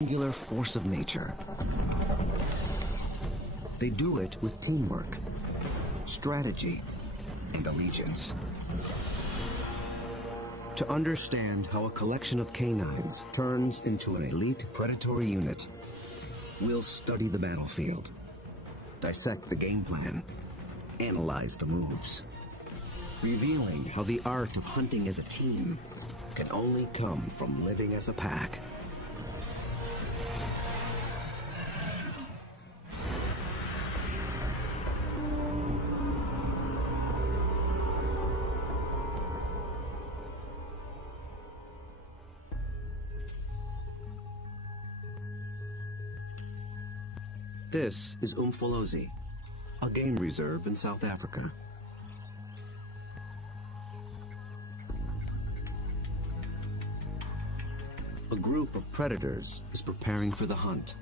singular force of nature. They do it with teamwork, strategy, and allegiance. To understand how a collection of canines turns into an elite predatory unit, we'll study the battlefield, dissect the game plan, analyze the moves, revealing how the art of hunting as a team can only come from living as a pack. This is Umfolozi, a game reserve in South Africa. A group of predators is preparing for the hunt.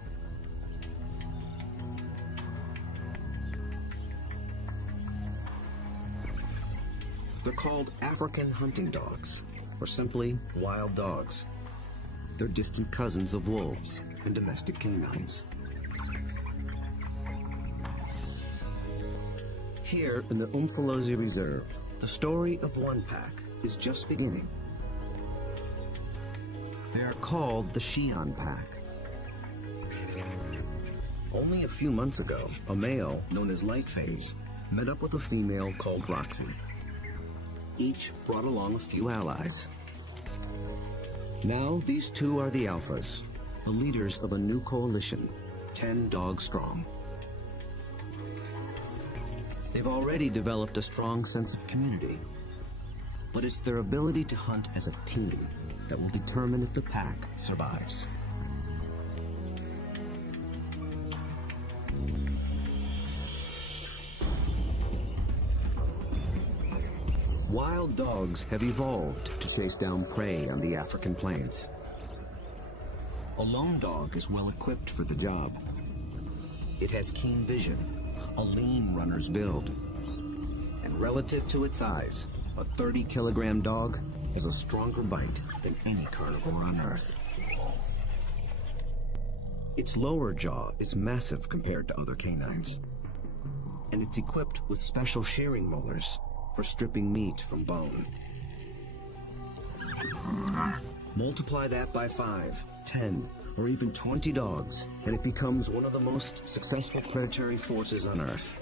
They're called African hunting dogs, or simply wild dogs. They're distant cousins of wolves and domestic canines. Here in the Umfolozi Reserve, the story of one pack is just beginning. They are called the Xi'an Pack. Only a few months ago, a male known as Lightphase met up with a female called Roxy. Each brought along a few allies. Now these two are the alphas, the leaders of a new coalition, 10 dogs strong. They've already developed a strong sense of community, but it's their ability to hunt as a team that will determine if the pack survives. Wild dogs have evolved to chase down prey on the African plains. A lone dog is well equipped for the job. It has keen vision, a lean runner's build, and relative to its size, a 30-kilogram dog has a stronger bite than any carnivore on Earth. Its lower jaw is massive compared to other canines, and it's equipped with special shearing molars for stripping meat from bone. Multiply that by 5, 10, or even 20 dogs, and it becomes one of the most successful predatory forces on Earth.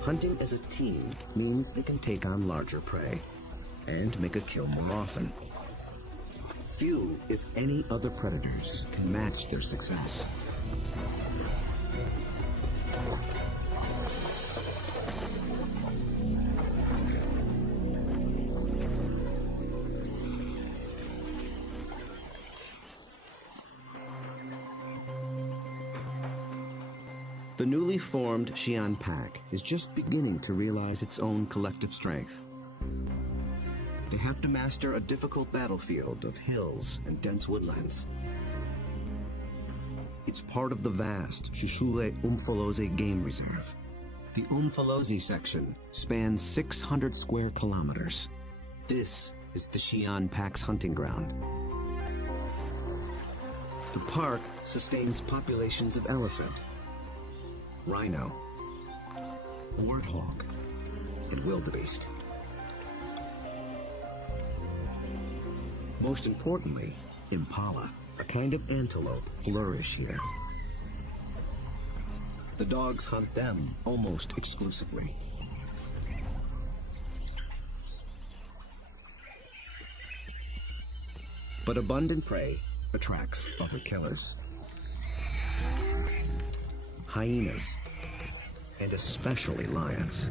Hunting as a team means they can take on larger prey and make a kill more often. Few, if any, other predators can match their success. The newly formed Xi'an Pack is just beginning to realize its own collective strength. They have to master a difficult battlefield of hills and dense woodlands. It's part of the vast Shushule Umfolozi Game Reserve. The Umfolozi section spans 600 square kilometers. This is the Xi'an Pack's hunting ground. The park sustains populations of elephant, rhino, warthog, and wildebeest. Most importantly, impala, a kind of antelope, flourish here. The dogs hunt them almost exclusively. But abundant prey attracts other killers. Hyenas, and especially lions.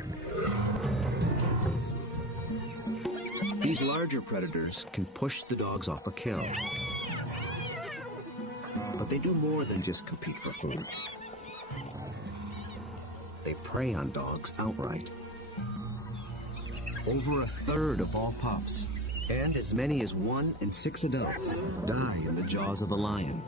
These larger predators can push the dogs off a kill. But they do more than just compete for food. They prey on dogs outright. Over a third of all pups, and as many as 1 in 6 adults, die in the jaws of a lion.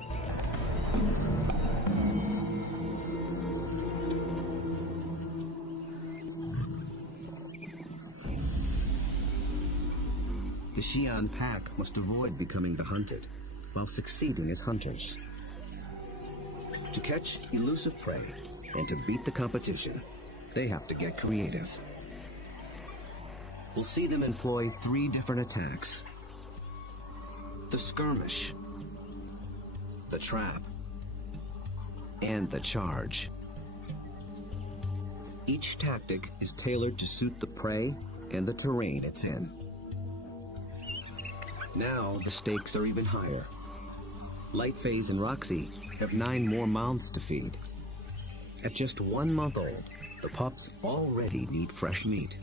The Xi'an pack must avoid becoming the hunted, while succeeding as hunters. To catch elusive prey and to beat the competition, they have to get creative. We'll see them employ 3 different attacks: the skirmish, the trap, and the charge. Each tactic is tailored to suit the prey and the terrain it's in. Now the stakes are even higher. Lightface and Roxy have 9 more mouths to feed. At just 1 month old, the pups already need fresh meat.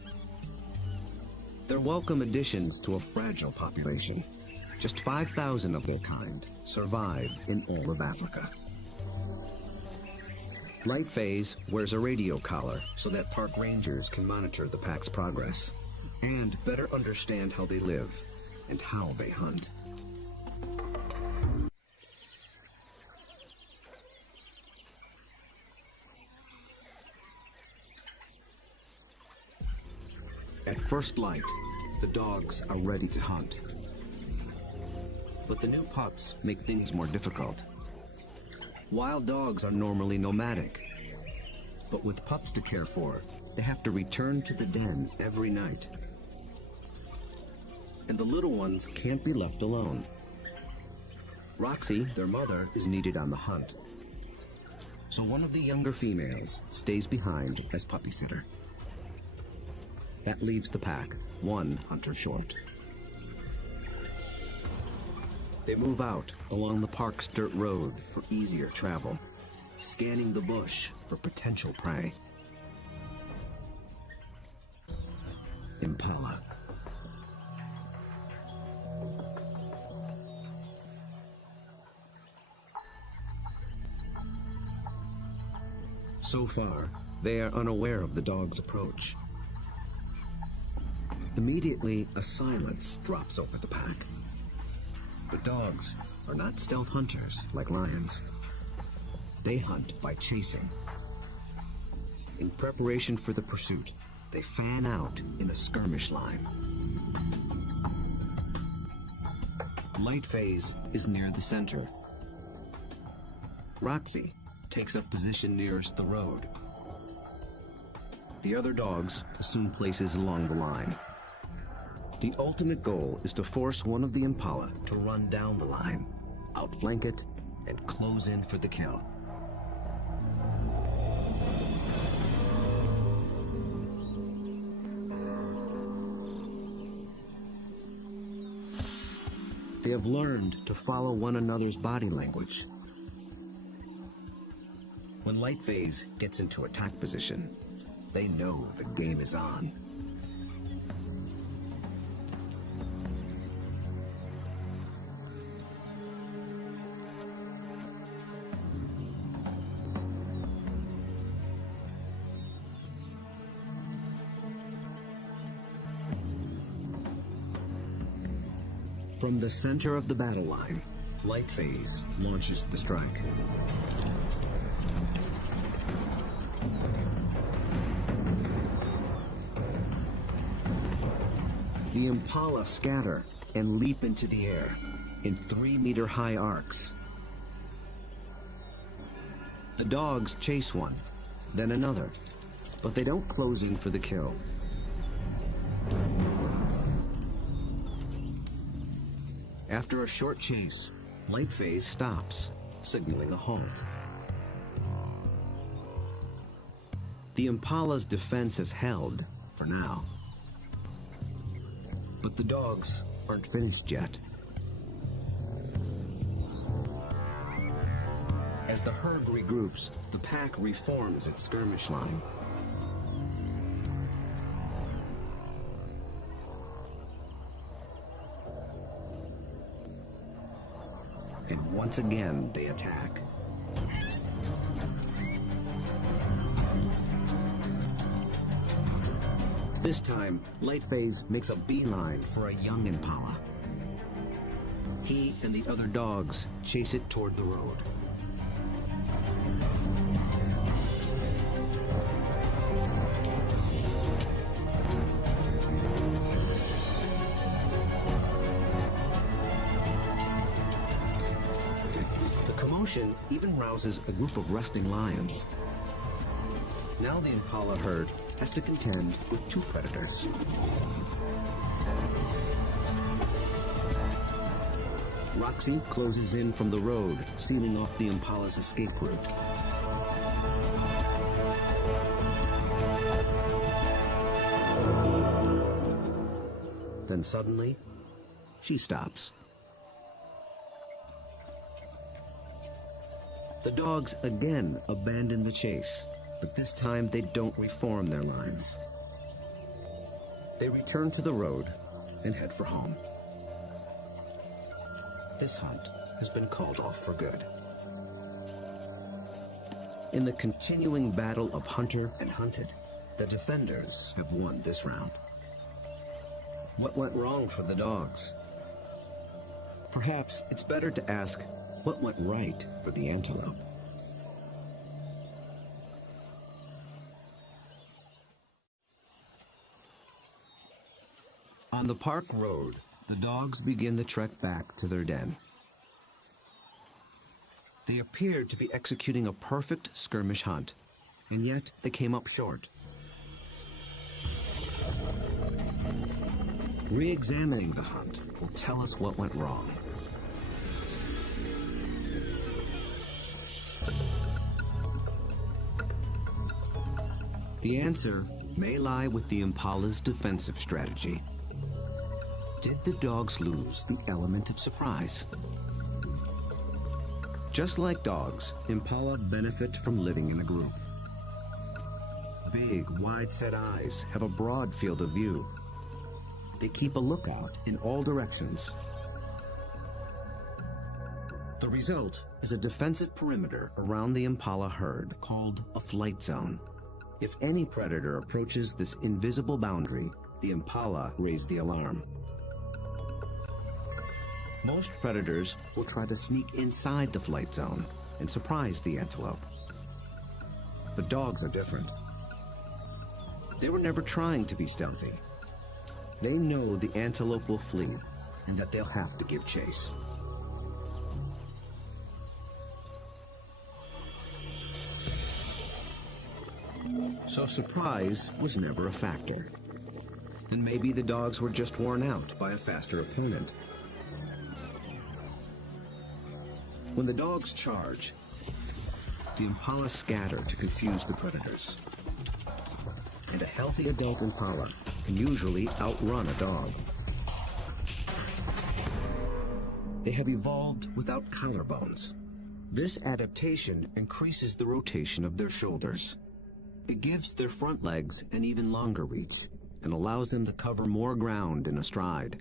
They're welcome additions to a fragile population. Just 5,000 of their kind survive in all of Africa. Lightface wears a radio collar so that park rangers can monitor the pack's progress and better understand how they live and how they hunt. At first light, the dogs are ready to hunt. But the new pups make things more difficult. Wild dogs are normally nomadic, but with pups to care for, they have to return to the den every night. And the little ones can't be left alone. Roxy, their mother, is needed on the hunt. So one of the younger females stays behind as puppy sitter. That leaves the pack 1 hunter short. They move out along the park's dirt road for easier travel, scanning the bush for potential prey. Impala. So far, they are unaware of the dog's approach. Immediately, a silence drops over the pack. But dogs are not stealth hunters like lions. They hunt by chasing. In preparation for the pursuit, they fan out in a skirmish line. Lightface is near the center. Roxy takes up position nearest the road. The other dogs assume places along the line. The ultimate goal is to force one of the impala to run down the line, outflank it, and close in for the kill. They have learned to follow one another's body language. When Lightface gets into attack position, they know the game is on. From the center of the battle line, Lightface launches the strike. The impala scatter and leap into the air in 3-meter-high arcs. The dogs chase one, then another, but they don't close in for the kill. After a short chase, Lightface stops, signaling a halt. The impala's defense is held, for now. But the dogs aren't finished yet. As the herd regroups, the pack reforms its skirmish line. And once again, they attack. This time, Lightface makes a beeline for a young impala. He and the other dogs chase it toward the road. commotion even rouses a group of resting lions. Now the impala herd has to contend with two predators. Roxy closes in from the road, sealing off the impala's escape route. Then suddenly, she stops. The dogs again abandon the chase, but this time they don't reform their lines. They return to the road and head for home. This hunt has been called off for good. In the continuing battle of hunter and hunted, the defenders have won this round. What went wrong for the dogs? Perhaps it's better to ask what went right for the antelope. On the park road, the dogs begin the trek back to their den. They appeared to be executing a perfect skirmish hunt, and yet they came up short. Re-examining the hunt will tell us what went wrong. The answer may lie with the impala's defensive strategy. Did the dogs lose the element of surprise? Just like dogs, impala benefit from living in a group. Big, wide-set eyes have a broad field of view. They keep a lookout in all directions. The result is a defensive perimeter around the impala herd called a flight zone. If any predator approaches this invisible boundary, the impala raise the alarm. Most predators will try to sneak inside the flight zone and surprise the antelope. But dogs are different. They were never trying to be stealthy. They know the antelope will flee and that they'll have to give chase. So surprise was never a factor. Then maybe the dogs were just worn out by a faster opponent. When the dogs charge, the impala scatter to confuse the predators. And a healthy adult impala can usually outrun a dog. They have evolved without collarbones. This adaptation increases the rotation of their shoulders. It gives their front legs an even longer reach and allows them to cover more ground in a stride.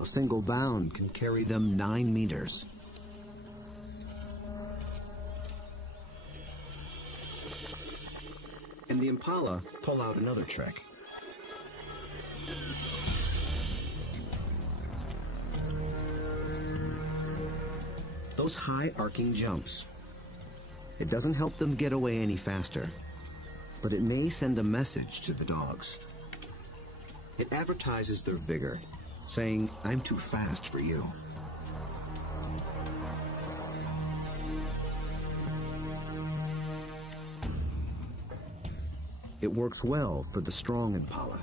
A single bound can carry them 9 meters. And the impala pull out another trick. Those high arcing jumps. It doesn't help them get away any faster, but it may send a message to the dogs. It advertises their vigor, saying, "I'm too fast for you." It works well for the strong impala,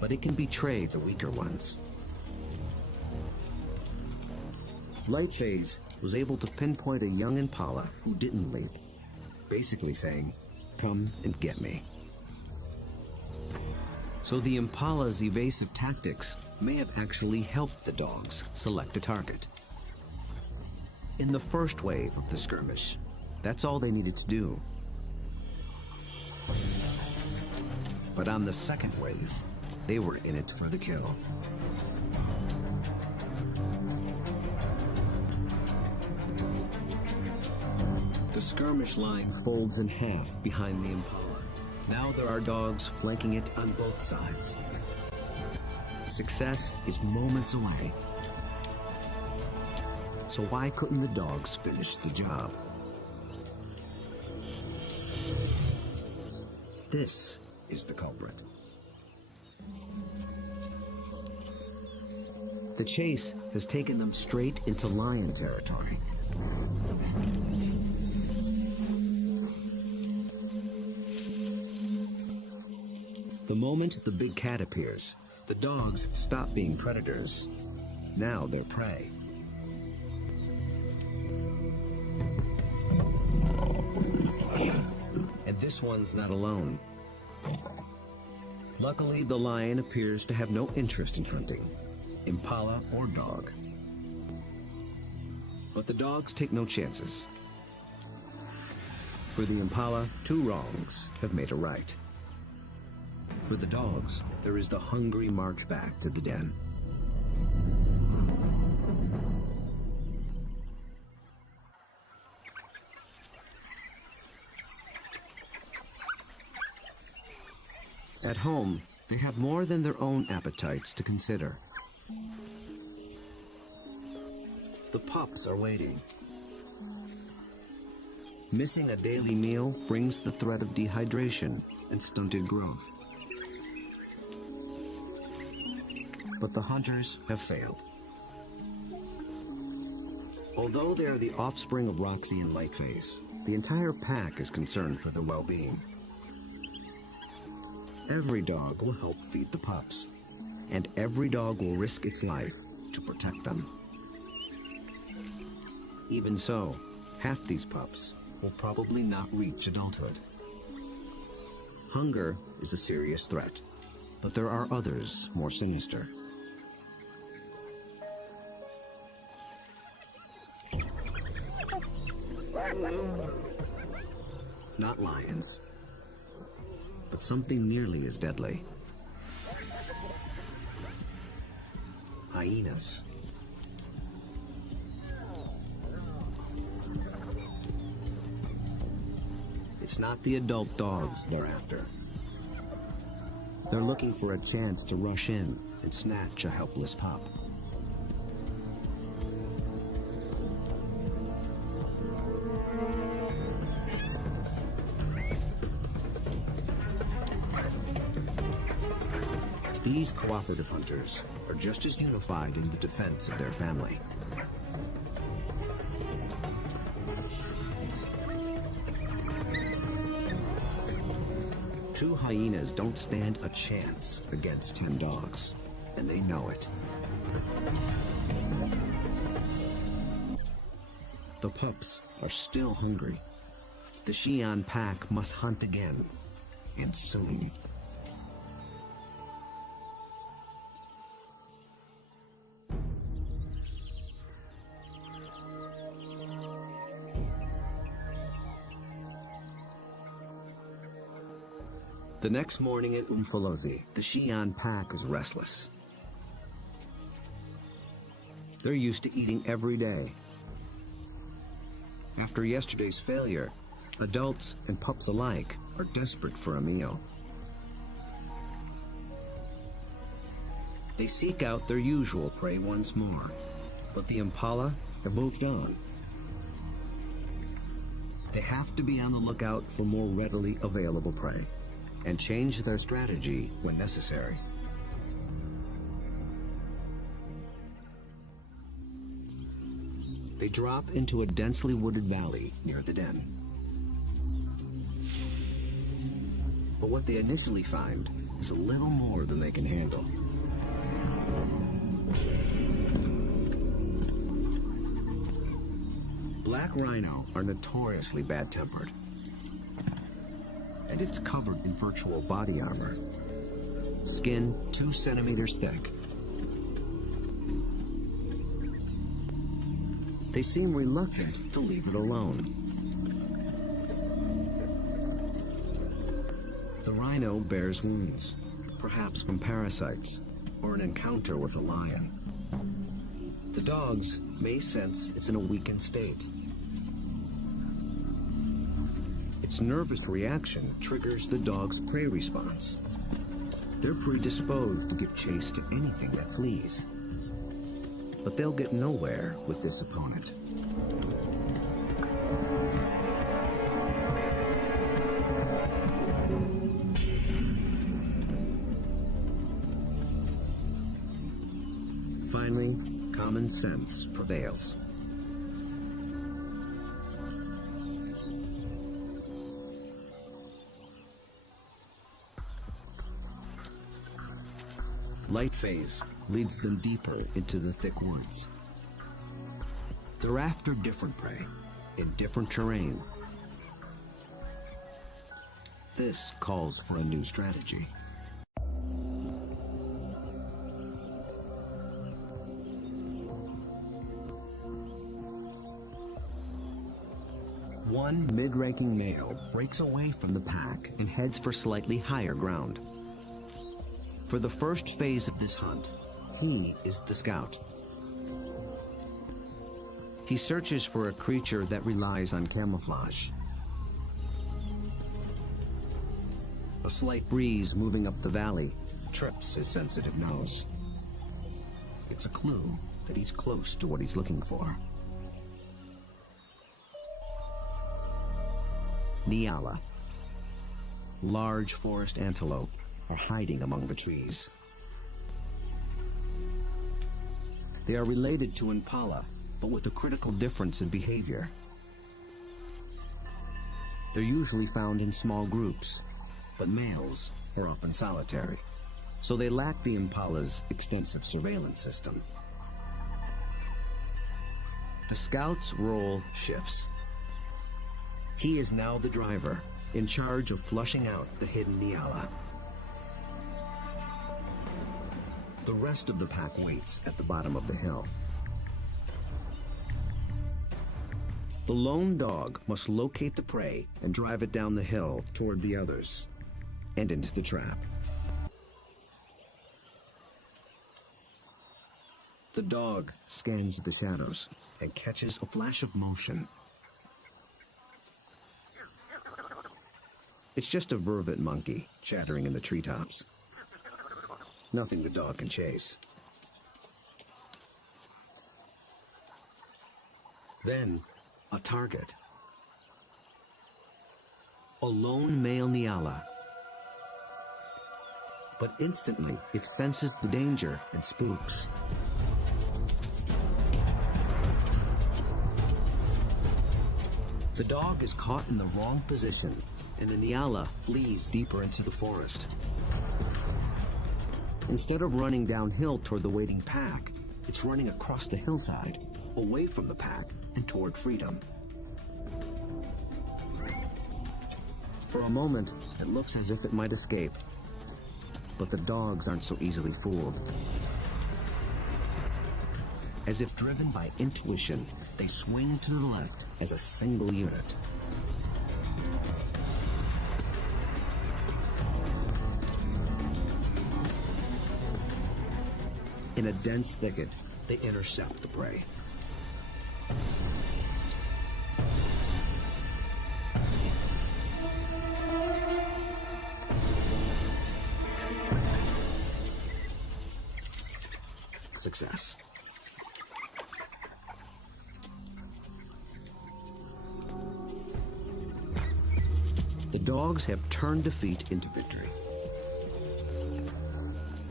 but it can betray the weaker ones. Lightphase was able to pinpoint a young impala who didn't leap, basically saying, "Come and get me." So the impala's evasive tactics may have actually helped the dogs select a target. In the first wave of the skirmish, that's all they needed to do. But on the second wave, they were in it for the kill. The skirmish line folds in half behind the impala. Now there are dogs flanking it on both sides. Success is moments away. So why couldn't the dogs finish the job? This is the culprit. The chase has taken them straight into lion territory, The moment the big cat appears, the dogs stop being predators. Now they're prey. And this one's not alone. Luckily, the lion appears to have no interest in hunting, impala or dog. But the dogs take no chances. For the impala, 2 wrongs have made a right. For the dogs, there is the hungry march back to the den. At home, they have more than their own appetites to consider. The pups are waiting. Missing a daily meal brings the threat of dehydration and stunted growth. But the hunters have failed. Although they are the offspring of Roxy and Lightface, the entire pack is concerned for their well-being. Every dog will help feed the pups, and every dog will risk its life to protect them. Even so, half these pups will probably not reach adulthood. Hunger is a serious threat, but there are others more sinister. Not lions, but something nearly as deadly. Hyenas. It's not the adult dogs they're after. They're looking for a chance to rush in and snatch a helpless pup. These cooperative hunters are just as unified in the defense of their family. Two hyenas don't stand a chance against 10 dogs, and they know it. The pups are still hungry. The Xi'an pack must hunt again, and soon. The next morning at Umfolozi, the Xi'an pack is restless. They're used to eating every day. After yesterday's failure, adults and pups alike are desperate for a meal. They seek out their usual prey once more, but the impala have moved on. They have to be on the lookout for more readily available prey, and change their strategy when necessary. They drop into a densely wooded valley near the den. But what they initially find is a little more than they can handle. Black rhino are notoriously bad-tempered, and it's covered in virtual body armor. Skin 2 centimeters thick. They seem reluctant to leave it alone. The rhino bears wounds, perhaps from parasites or an encounter with a lion. The dogs may sense it's in a weakened state. Its nervous reaction triggers the dog's prey response. They're predisposed to give chase to anything that flees. But they'll get nowhere with this opponent. Finally, common sense prevails. light phase leads them deeper into the thick woods. They're after different prey in different terrain. This calls for a new strategy. One mid-ranking male breaks away from the pack and heads for slightly higher ground. For the first phase of this hunt, he is the scout. He searches for a creature that relies on camouflage. A slight breeze moving up the valley trips his sensitive nose. It's a clue that he's close to what he's looking for. Nyala. Large forest antelope are hiding among the trees. They are related to impala, but with a critical difference in behavior. They're usually found in small groups, but males are often solitary, so they lack the impala's extensive surveillance system. The scout's role shifts. He is now the driver, in charge of flushing out the hidden Nyala. The rest of the pack waits at the bottom of the hill. The lone dog must locate the prey and drive it down the hill toward the others and into the trap. The dog scans the shadows and catches a flash of motion. It's just a vervet monkey chattering in the treetops. Nothing the dog can chase. Then, a target. A lone male Nyala. But instantly, it senses the danger and spooks. The dog is caught in the wrong position, and the Nyala flees deeper into the forest. Instead of running downhill toward the waiting pack, it's running across the hillside, away from the pack and toward freedom. For a moment, it looks as if it might escape, but the dogs aren't so easily fooled. As if driven by intuition, they swing to the left as a single unit. In a dense thicket, they intercept the prey. Success. The dogs have turned defeat into victory.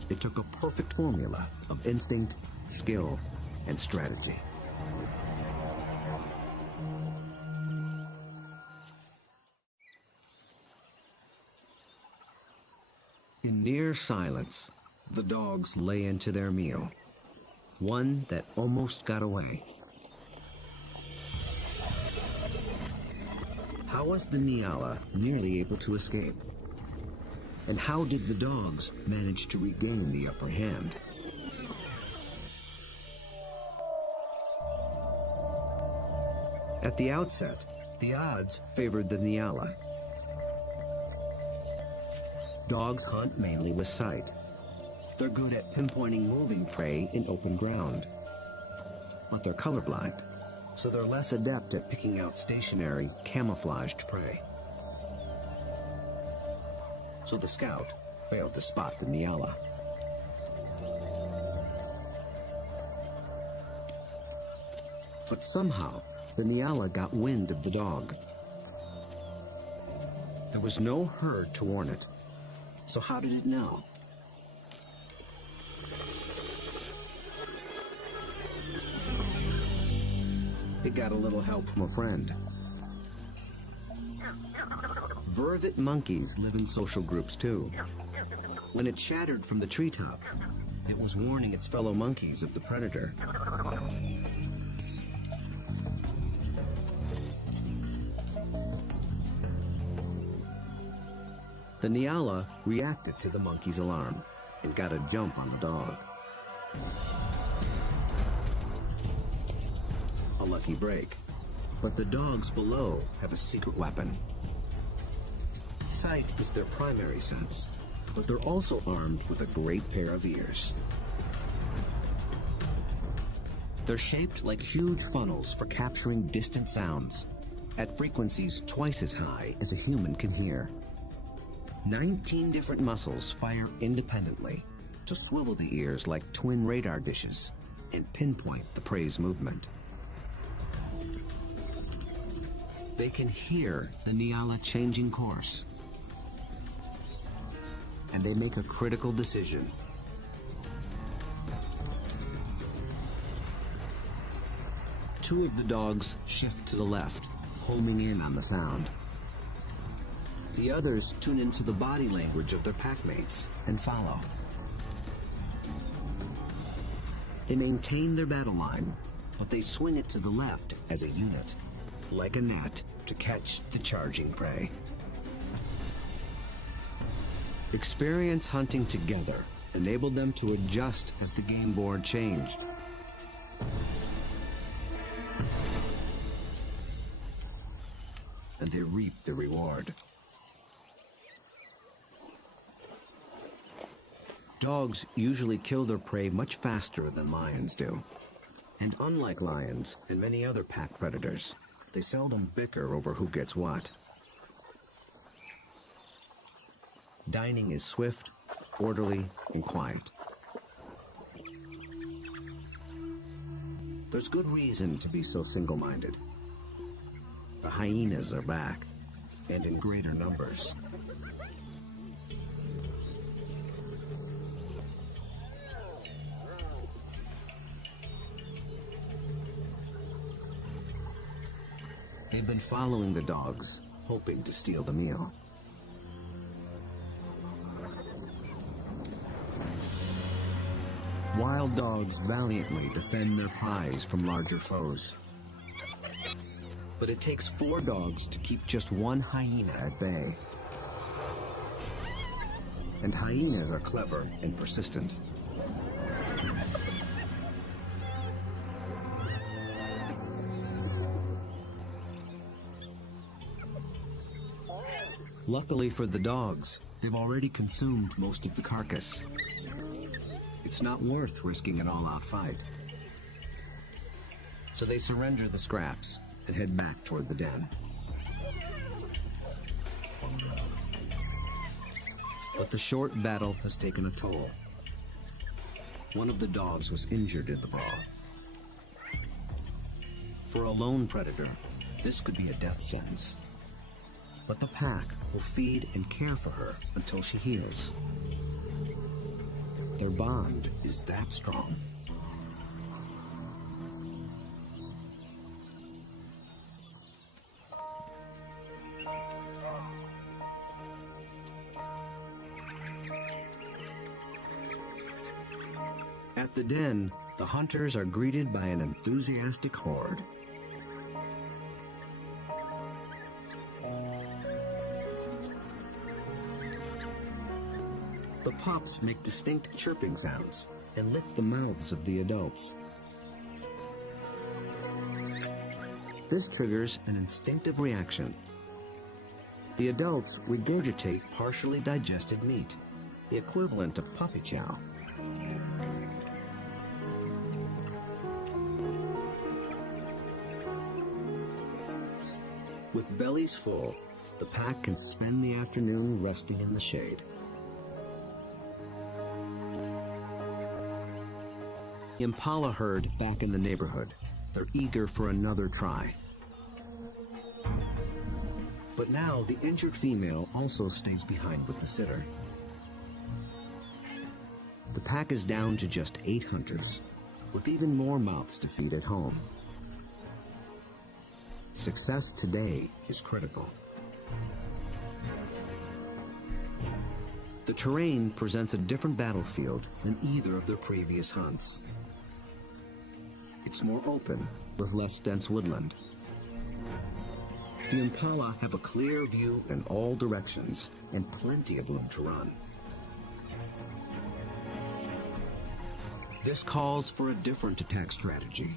It took a perfect formula of instinct, skill, and strategy. In near silence, the dogs lay into their meal, one that almost got away. How was the Nyala nearly able to escape? And how did the dogs manage to regain the upper hand? At the outset, the odds favored the Nyala. Dogs hunt mainly with sight. They're good at pinpointing moving prey in open ground. But they're colorblind, so they're less adept at picking out stationary, camouflaged prey. So the scout failed to spot the Nyala. But somehow, the Nyala got wind of the dog. There was no herd to warn it. So how did it know? It got a little help from a friend. Vervet monkeys live in social groups too. When it chattered from the treetop, It was warning its fellow monkeys of the predator. The Nyala reacted to the monkey's alarm and got a jump on the dog. A lucky break. But the dogs below have a secret weapon. Sight is their primary sense, but they're also armed with a great pair of ears. They're shaped like huge funnels for capturing distant sounds at frequencies twice as high as a human can hear. 19 different muscles fire independently to swivel the ears like twin radar dishes and pinpoint the prey's movement. They can hear the Nyala changing course, and they make a critical decision. Two of the dogs shift to the left, homing in on the sound. The others tune into the body language of their packmates and follow. They maintain their battle line, but they swing it to the left as a unit, like a net, to catch the charging prey. Experience hunting together enabled them to adjust as the game board changed. And they reaped the reward. Dogs usually kill their prey much faster than lions do. And unlike lions and many other pack predators, they seldom bicker over who gets what. Dining is swift, orderly, and quiet. There's good reason to be so single-minded. The hyenas are back, and in greater numbers. They've been following the dogs, hoping to steal the meal. Wild dogs valiantly defend their prize from larger foes. But it takes 4 dogs to keep just one hyena at bay. And hyenas are clever and persistent. Luckily for the dogs, they've already consumed most of the carcass. It's not worth risking an all-out fight. So they surrender the scraps and head back toward the den. But the short battle has taken a toll. One of the dogs was injured in the brawl. For a lone predator, this could be a death sentence. But the pack will feed and care for her until she heals. Their bond is that strong. At the den, the hunters are greeted by an enthusiastic horde. The pups make distinct chirping sounds and lick the mouths of the adults. This triggers an instinctive reaction. The adults regurgitate partially digested meat, the equivalent of puppy chow. With bellies full, the pack can spend the afternoon resting in the shade. Impala herd back in the neighborhood. They're eager for another try. But now the injured female also stays behind with the sitter. The pack is down to just 8 hunters, with even more mouths to feed at home. Success today is critical. The terrain presents a different battlefield than either of their previous hunts. It's more open, with less dense woodland. The impala have a clear view in all directions and plenty of room to run. This calls for a different attack strategy.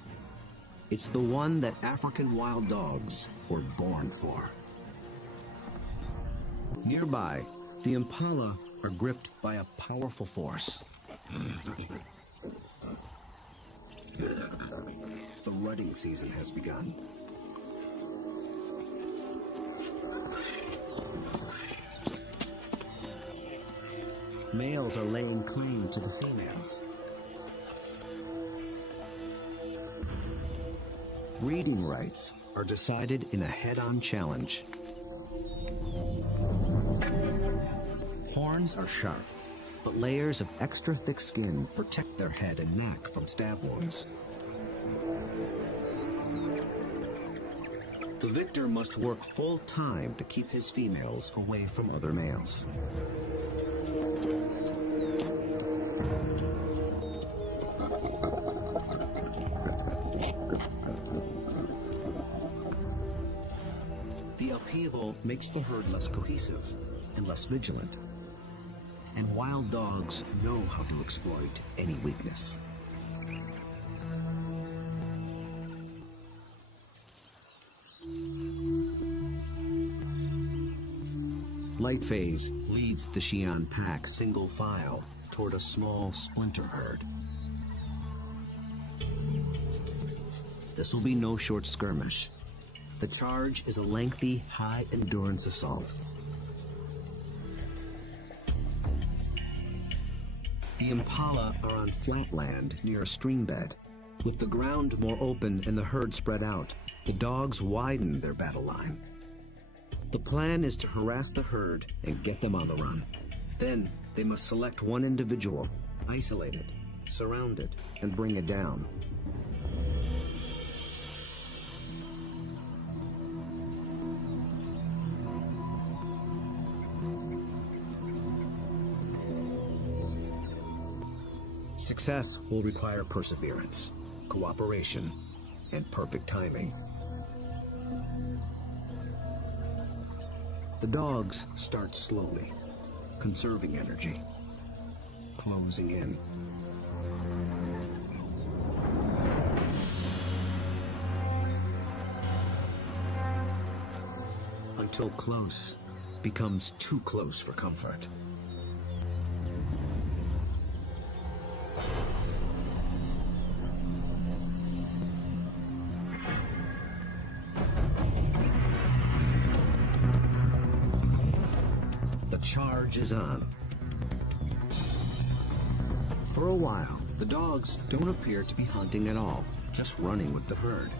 It's the one that African wild dogs were born for. Nearby, the impala are gripped by a powerful force. The rutting season has begun. Males are laying claim to the females. Breeding rights are decided in a head-on challenge. Horns are sharp, but layers of extra thick skin protect their head and neck from stab wounds. The victor must work full time to keep his females away from other males. The upheaval makes the herd less cohesive and less vigilant. And wild dogs know how to exploit any weakness. Lightphase leads the Xi'an pack single file toward a small splinter herd. This will be no short skirmish. The charge is a lengthy, high-endurance assault. The impala are on flat land near a stream bed. With the ground more open and the herd spread out, the dogs widen their battle line. The plan is to harass the herd and get them on the run. Then they must select one individual, isolate it, surround it, and bring it down. Success will require perseverance, cooperation, and perfect timing. The dogs start slowly, conserving energy, closing in. Until close becomes too close for comfort. Charge is on. For a while, the dogs don't appear to be hunting at all, just running with the herd.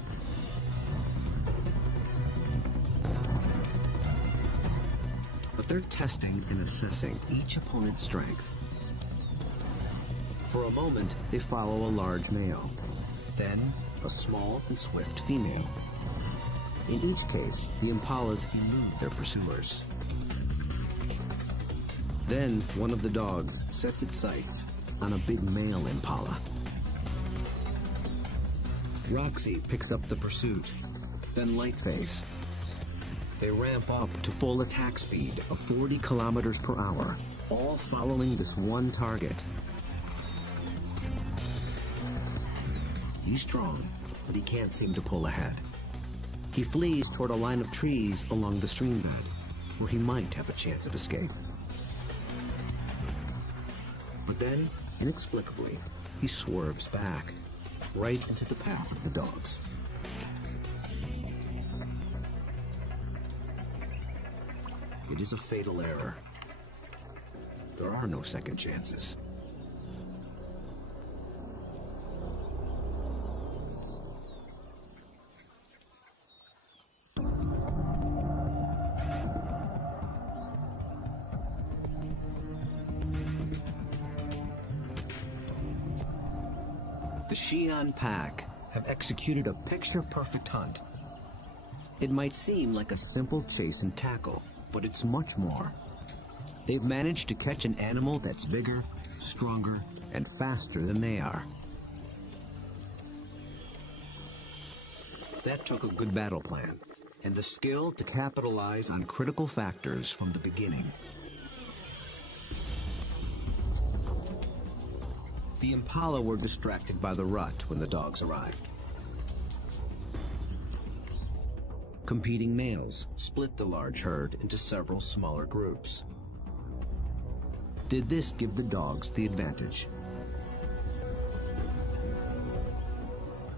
But they're testing and assessing each opponent's strength. For a moment, they follow a large male, then a small and swift female. In each case, the impalas elude their pursuers. Then, one of the dogs sets its sights on a big male impala. Roxy picks up the pursuit, then Lightface. They ramp up to full attack speed of 40 kilometers per hour, all following this one target. He's strong, but he can't seem to pull ahead. He flees toward a line of trees along the stream bed, where he might have a chance of escape. But then, inexplicably, he swerves back, right into the path of the dogs. It is a fatal error. There are no second chances. The Xi'an pack have executed a picture-perfect hunt. It might seem like a simple chase and tackle, but it's much more. They've managed to catch an animal that's bigger, stronger, and faster than they are. That took a good battle plan, and the skill to capitalize on critical factors from the beginning. The impala were distracted by the rut when the dogs arrived. Competing males split the large herd into several smaller groups. Did this give the dogs the advantage?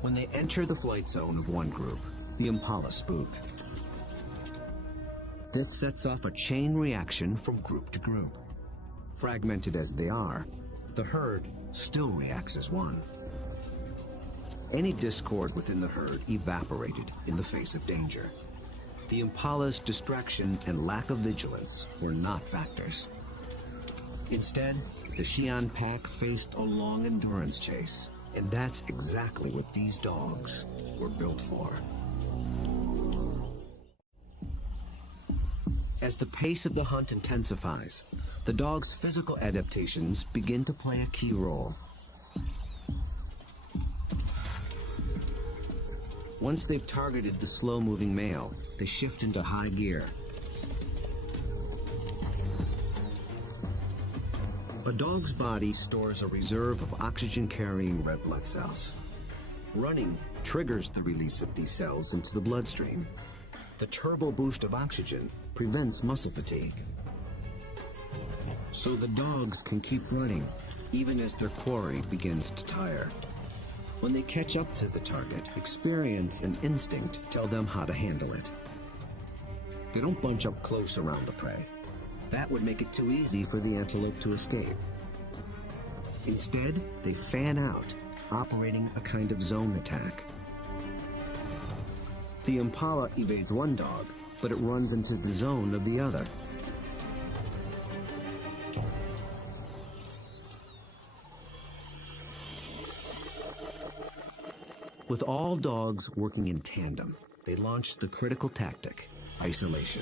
When they enter the flight zone of one group, the impala spook. This sets off a chain reaction from group to group. Fragmented as they are, the herd still reacts as one. Any discord within the herd evaporated in the face of danger. The impala's distraction and lack of vigilance were not factors. Instead, the Xi'an pack faced a long endurance chase, and that's exactly what these dogs were built for. As the pace of the hunt intensifies, the dog's physical adaptations begin to play a key role. Once they've targeted the slow-moving male, they shift into high gear. A dog's body stores a reserve of oxygen-carrying red blood cells. Running triggers the release of these cells into the bloodstream. The turbo boost of oxygen prevents muscle fatigue. So the dogs can keep running, even as their quarry begins to tire. When they catch up to the target, experience and instinct tell them how to handle it. They don't bunch up close around the prey. That would make it too easy for the antelope to escape. Instead, they fan out, operating a kind of zone attack. The impala evades one dog, but it runs into the zone of the other. With all dogs working in tandem, they launched the critical tactic, isolation.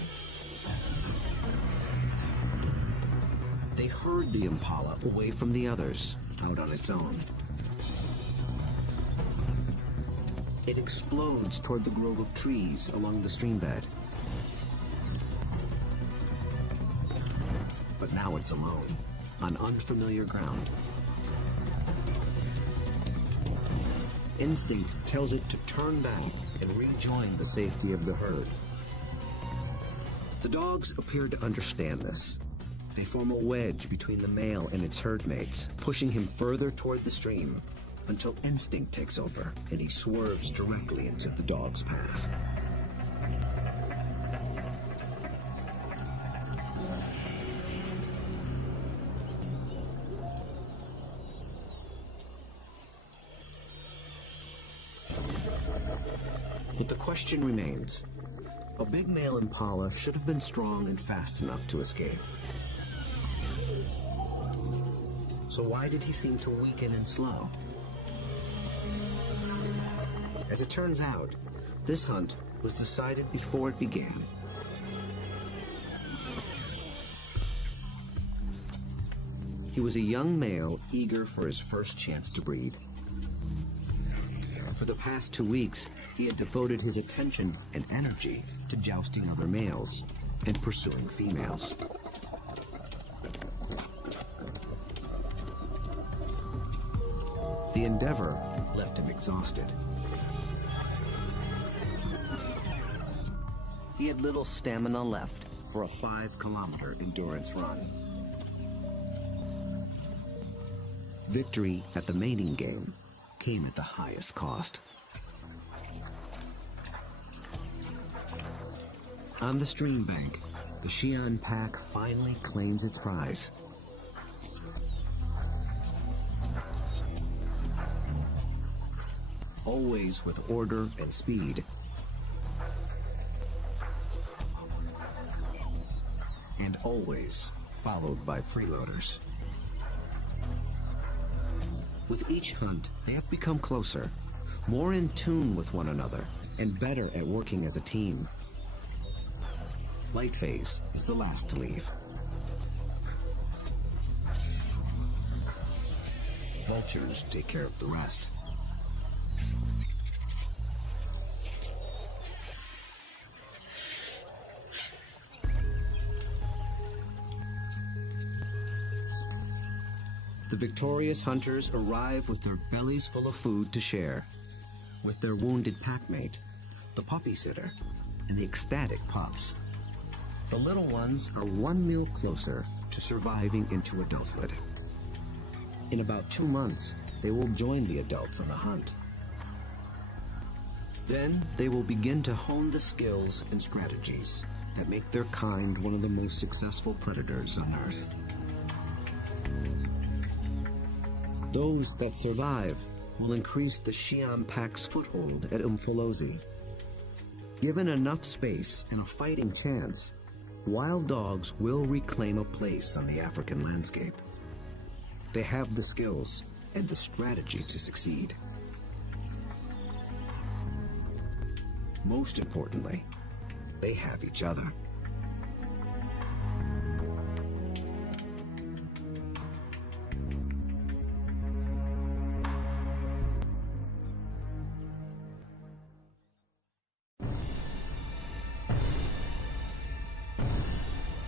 They herd the impala away from the others, out on its own. It explodes toward the grove of trees along the streambed. But now it's alone, on unfamiliar ground. Instinct tells it to turn back and rejoin the safety of the herd. The dogs appear to understand this. They form a wedge between the male and its herd mates, pushing him further toward the stream, until instinct takes over and he swerves directly into the dog's path. But the question remains. A big male impala should have been strong and fast enough to escape. So why did he seem to weaken and slow? As it turns out, this hunt was decided before it began. He was a young male eager for his first chance to breed. For the past 2 weeks, he had devoted his attention and energy to jousting other males and pursuing females. The endeavor left him exhausted. He had little stamina left for a 5-kilometer endurance run. Victory at the mating game came at the highest cost. On the stream bank, the Xi'an pack finally claims its prize. Always with order and speed. And always followed by freeloaders. With each hunt, they have become closer, more in tune with one another, and better at working as a team. Light phase is the last to leave. vultures take care of the rest. The victorious hunters arrive with their bellies full of food to share, with their wounded packmate, the puppy sitter, and the ecstatic pups. The little ones are one meal closer to surviving into adulthood. In about 2 months, they will join the adults on the hunt. Then they will begin to hone the skills and strategies that make their kind one of the most successful predators on Earth. Those that survive will increase the Siam Pack's foothold at Umfolozi. Given enough space and a fighting chance, wild dogs will reclaim a place on the African landscape. They have the skills and the strategy to succeed. Most importantly, they have each other.